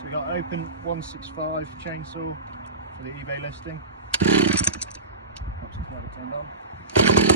So we got open 165 chainsaw for the eBay listing. Obviously never turned on.